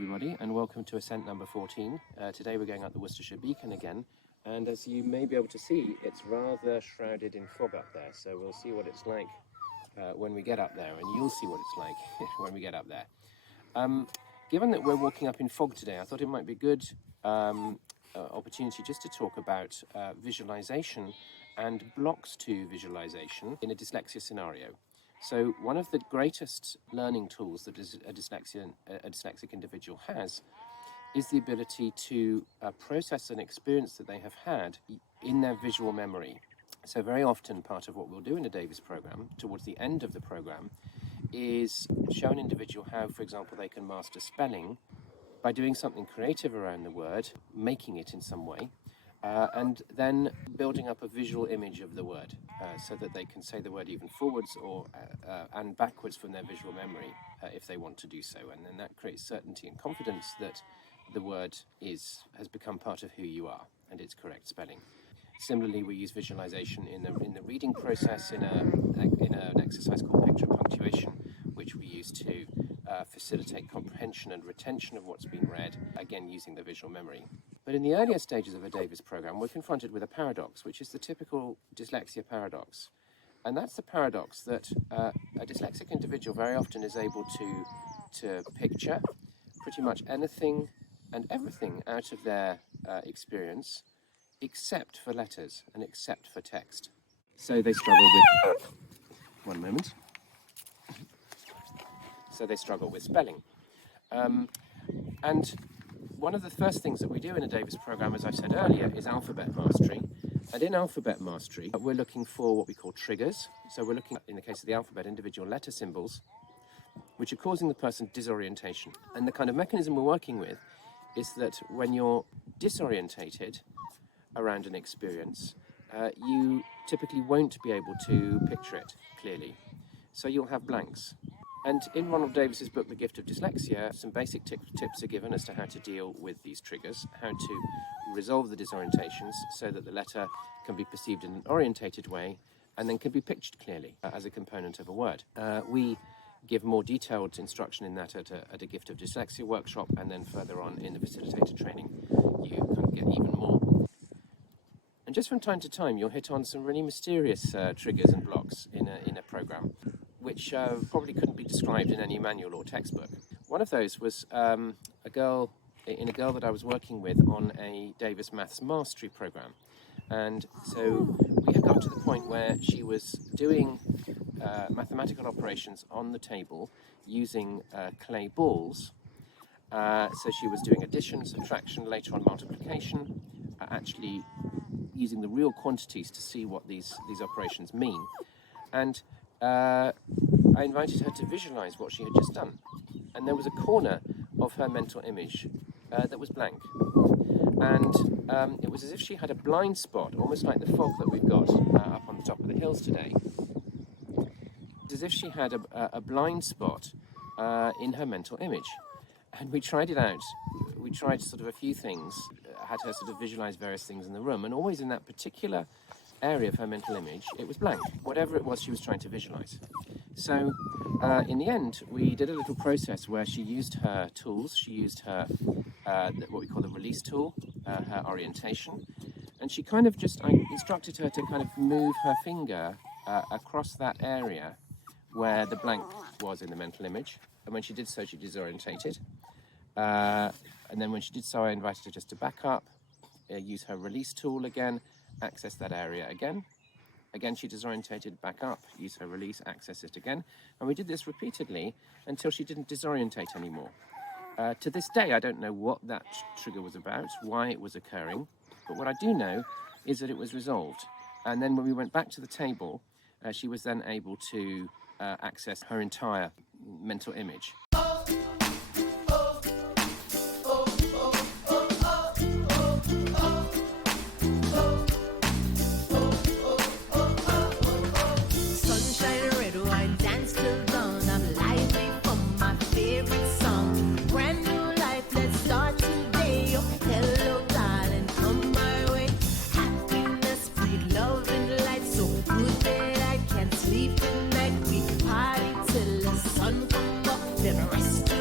everybody, and welcome to Ascent number 14. Today we're going up the Worcestershire Beacon again, and as you may be able to see, it's rather shrouded in fog up there, so we'll see what it's like when we get up there, and you'll see what it's like when we get up there. Given that we're walking up in fog today, I thought it might be a good opportunity just to talk about visualization and blocks to visualization in a dyslexia scenario. So one of the greatest learning tools that a dyslexic individual has is the ability to process an experience that they have had in their visual memory. So very often part of what we'll do in a Davis program, towards the end of the program, is show an individual how, for example, they can master spelling by doing something creative around the word, making it in some way, and then building up a visual image of the word so that they can say the word even forwards or and backwards from their visual memory if they want to do so. And then that creates certainty and confidence that the word has become part of who you are and its correct spelling. Similarly, we use visualization in the reading process in an exercise called picture punctuation, which we use to facilitate comprehension and retention of what's been read, again using the visual memory. But in the earlier stages of a Davis program, we're confronted with a paradox, which is the typical dyslexia paradox. And that's the paradox that a dyslexic individual very often is able to picture pretty much anything and everything out of their experience, except for letters and except for text. So they struggle with... One moment. So they struggle with spelling. And one of the first things that we do in a Davis program, as I said earlier, is alphabet mastery. And in alphabet mastery, we're looking for what we call triggers. So we're looking at, in the case of the alphabet, individual letter symbols, which are causing the person disorientation. And the kind of mechanism we're working with is that when you're disorientated around an experience, you typically won't be able to picture it clearly. So you'll have blanks. And in Ronald Davis's book, The Gift of Dyslexia, some basic tips are given as to how to deal with these triggers, how to resolve the disorientations so that the letter can be perceived in an orientated way and then can be pictured clearly as a component of a word. We give more detailed instruction in that at a Gift of Dyslexia workshop, and then further on in the facilitator training you can get even more. And just from time to time you'll hit on some really mysterious triggers and blocks in a program, which probably couldn't be described in any manual or textbook. One of those was a girl that I was working with on a Davis Maths Mastery program. And so we had got to the point where she was doing mathematical operations on the table using clay balls. So she was doing addition, subtraction, later on multiplication, actually using the real quantities to see what these operations mean. And I invited her to visualize what she had just done. And there was a corner of her mental image that was blank. And it was as if she had a blind spot, almost like the fog that we've got up on the top of the hills today. It's as if she had a blind spot in her mental image. And we tried it out. We tried sort of a few things, had her sort of visualize various things in the room, and always in that particular area of her mental image, it was blank, whatever it was she was trying to visualize. So in the end, we did a little process where she used her tools. She used her, what we call the release tool, her orientation, and she kind of I instructed her to kind of move her finger across that area where the blank was in the mental image. And when she did so, she disorientated. And then when she did so, I invited her just to back up, use her release tool again, access that area again. Again, she disorientated, back up, use her release, access it again. And we did this repeatedly until she didn't disorientate anymore. To this day, I don't know what that trigger was about, why it was occurring, but what I do know is that it was resolved. And then when we went back to the table, she was then able to access her entire mental image. Sleep at night, we party till the sun come up, then rest.